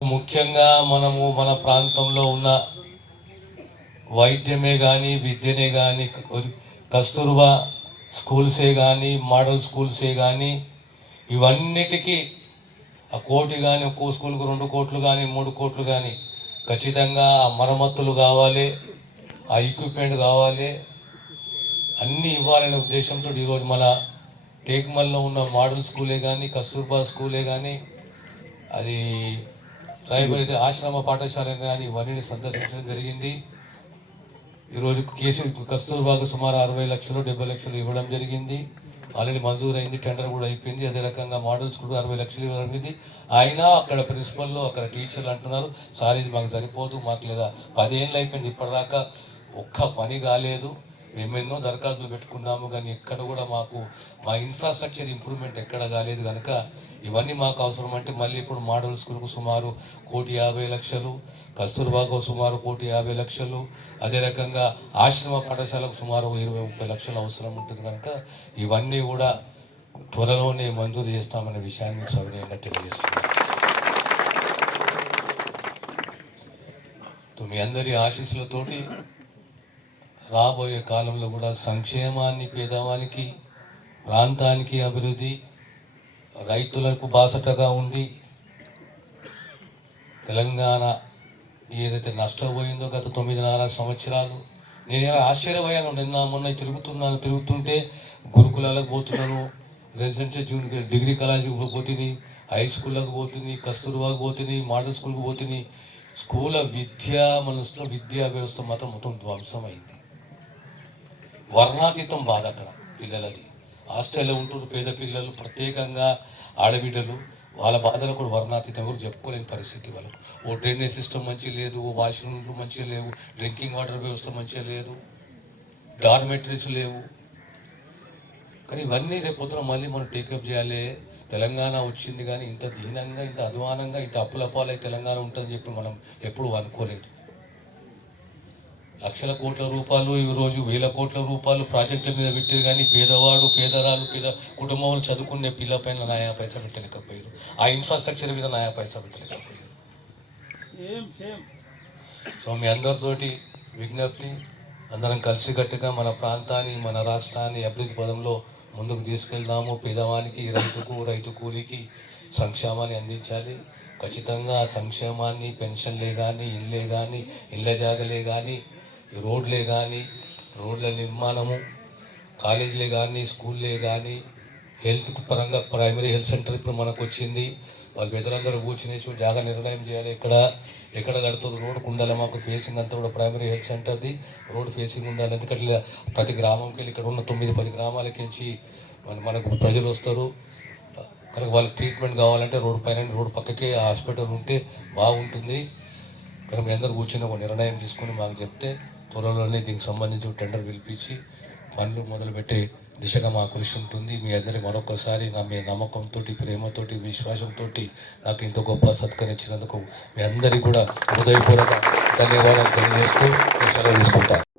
ముఖ్యంగా మనము మన ప్రాంతంలో ఉన్న వైద్యమే కానీ విద్యనే కానీ కస్తూర్బా స్కూల్సే కానీ మోడల్ స్కూల్సే కానీ ఇవన్నిటికీ ఆ కోటి కానీ ఒక్కో స్కూల్కి రెండు కోట్లు కానీ మూడు కోట్లు కానీ ఖచ్చితంగా ఆ మరమ్మతులు కావాలి ఆ ఎక్విప్మెంట్ కావాలి అన్నీ ఇవ్వాలనే ఉద్దేశంతో ఈరోజు మన టేక్మల్లో ఉన్న మోడల్ స్కూలే కానీ కస్తూర్బా స్కూలే కానీ అది ట్రైబల్ అయితే ఆశ్రమ పాఠశాల కానీ ఇవన్నీ సందర్శించడం జరిగింది. ఈరోజు కేసు కస్తూర్బాకు సుమారు అరవై లక్షలు డెబ్బై లక్షలు ఇవ్వడం జరిగింది. ఆల్రెడీ మంజూరు అయింది టెండర్ కూడా అయిపోయింది. అదే రకంగా మోడల్ స్కూల్ అరవై లక్షలు ఇవ్వడం అయినా అక్కడ ప్రిన్సిపల్లో అక్కడ టీచర్లు అంటున్నారు సార్ ఇది మాకు సరిపోదు మాకు లేదా పదేళ్ళు అయిపోయింది ఇప్పటిదాకా ఒక్క పని కాలేదు. మేము ఎన్నో దరఖాస్తులు పెట్టుకున్నాము కానీ ఎక్కడ కూడా మాకు మా ఇన్ఫ్రాస్ట్రక్చర్ ఇంప్రూవ్మెంట్ ఎక్కడ కాలేదు కనుక ఇవన్నీ మాకు అవసరం. అంటే మళ్ళీ ఇప్పుడు మోడల్ స్కూల్కు సుమారు కోటి యాభై లక్షలు కస్తూర్బాకు సుమారు కోటి యాభై లక్షలు అదే రకంగా ఆశ్రమ పాఠశాలకు సుమారు ఇరవై ముప్పై లక్షలు అవసరం ఉంటుంది కనుక ఇవన్నీ కూడా త్వరలోనే మంజూరు చేస్తామనే విషయాన్ని సవినయంగా తెలియజేస్తున్నాను. మీ అందరి ఆశీస్సులతోటి రాబోయే కాలంలో కూడా సంక్షేమాన్ని పేదవానికి ప్రాంతానికి అభివృద్ధి రైతులకు బాసటగా ఉండి తెలంగాణ ఏదైతే నష్టపోయిందో గత తొమ్మిదిన్నర సంవత్సరాలు నేను ఎలా ఆశ్చర్యపోయాను నిన్న మొన్న తిరుగుతున్నాను తిరుగుతుంటే గురుకులాలకు పోతున్నాను రెసిడెన్షియల్ జూనియర్ డిగ్రీ కాలేజీకి పోతుంది హై స్కూళ్ళకు పోతుంది కస్తూర్బాకు పోతుంది మోడల్ స్కూల్కి పోతుంది. స్కూల్ విద్య మనసులో విద్యా వ్యవస్థ మాత్రం మొత్తం ధ్వంసమైంది. వర్ణాతీతం బాధ అక్కడ పిల్లలది. హాస్టల్లో ఉంటున్న పేద పిల్లలు ప్రత్యేకంగా ఆడబిడ్డలు వాళ్ళ బాధలు కూడా వర్ణాతీతం. ఎవరు చెప్పుకోలేని పరిస్థితి వాళ్ళకు. ఓ డ్రైనేజ్ సిస్టమ్ మంచిగా లేదు ఓ వాష్రూమ్లు మంచిగా లేవు డ్రింకింగ్ వాటర్ వ్యవస్థ మంచిగా లేదు డార్మెటరీస్ లేవు. కానీ ఇవన్నీ రేపు పొద్దున మళ్ళీ మనం టేకప్ చేయాలి. తెలంగాణ వచ్చింది కానీ ఇంత దీనంగా ఇంత అధ్వానంగా ఇంత అప్పులపాలై తెలంగాణ ఉంటుందని చెప్పి మనం ఎప్పుడూ అనుకోలేదు. లక్షల కోట్ల రూపాయలు ఈ రోజు వేల కోట్ల రూపాయలు ప్రాజెక్టుల మీద పెట్టారు కానీ పేదవాడు పేదరాలు పేద కుటుంబంలో చదువుకునే పిల్ల పైన నాయా పైసా పెట్టలేకపోయారు. ఆ ఇన్ఫ్రాస్ట్రక్చర్ మీద నాయా పైసా పెట్టలేకపోయారు. సో మీ అందరితోటి విజ్ఞప్తి అందరం కలిసికట్టుగా మన ప్రాంతాన్ని మన రాష్ట్రాన్ని అభివృద్ధి పదంలో ముందుకు తీసుకెళ్దాము. పేదవానికి రైతుకు రైతు కూలికి సంక్షేమాన్ని అందించాలి. ఖచ్చితంగా సంక్షేమాన్ని పెన్షన్లే కానీ ఇళ్ళే కానీ ఇళ్ళ జాగలే కానీ రోడ్లే కానీ రోడ్ల నిర్మాణము కాలేజీలే కానీ స్కూల్లే కానీ హెల్త్ పరంగా ప్రైమరీ హెల్త్ సెంటర్ ఇప్పుడు మనకు వచ్చింది వాళ్ళు పెద్దలందరూ కూర్చునేసి చూ- జాగా నిర్ణయం చేయాలి. ఎక్కడ ఎక్కడ కడుతుంది రోడ్డు? ఉండాలి మాకు ఫేసింగ్ అంతా కూడా ప్రైమరీ హెల్త్ సెంటర్ది. రోడ్డు ఫేసింగ్ ఉండాలి. ఎందుకంటే ప్రతి గ్రామంకి వెళ్ళి ఇక్కడ ఉన్న తొమ్మిది పది గ్రామాలకి నుంచి మన- మనకు ప్రజలు వస్తారు. కనుక వాళ్ళకి ట్రీట్మెంట్ కావాలంటే రోడ్డు పైన రోడ్డు పక్కకే హాస్పిటల్ ఉంటే బాగుంటుంది. కనుక మీ అందరు కూర్చొని ఒక నిర్ణయం తీసుకొని మాకు చెప్తే త్వరలోనే దీనికి సంబంధించి టెండర్ పిలిపించి పనులు మొదలుపెట్టే దిశగా మా కృషి ఉంటుంది. మీ అందరి మరొకసారి నా మీ నమ్మకంతో ప్రేమతోటి విశ్వాసంతో నాకు ఇంత గొప్ప సత్కరించినందుకు మీ అందరికీ కూడా హృదయపూర్వక ధన్యవాదాలు తెలియజేస్తూ సెలవు తీసుకుంటాను.